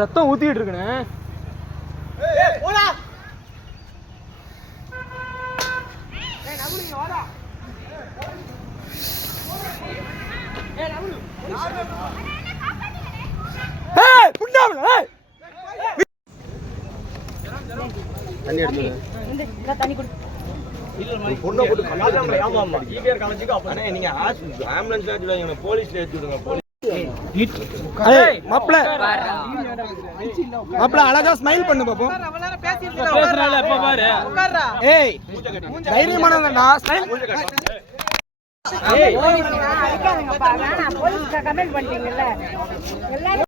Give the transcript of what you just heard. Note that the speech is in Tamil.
ரத்தம் ஊத்திட்டு இருக்குண்ணே. தண்ணி எடுத்து தண்ணி கொடு. பொண்ணை போட்டு நீங்க ஆம்புலன்ஸ்ல ஏற்றி போலீஸ்ல ஏற்றி விடுங்க. மாப்ள அழகா ஸ்மைல் பண்ணு பாப்போம். ஏய் தைரியமானவங்கடா ஸ்மைல். அடிக்காதீங்கப்பா. வேணாம், போலீஸ்க்கு கமெண்ட் பண்ணிட்டீங்கல்ல எல்லாரும்.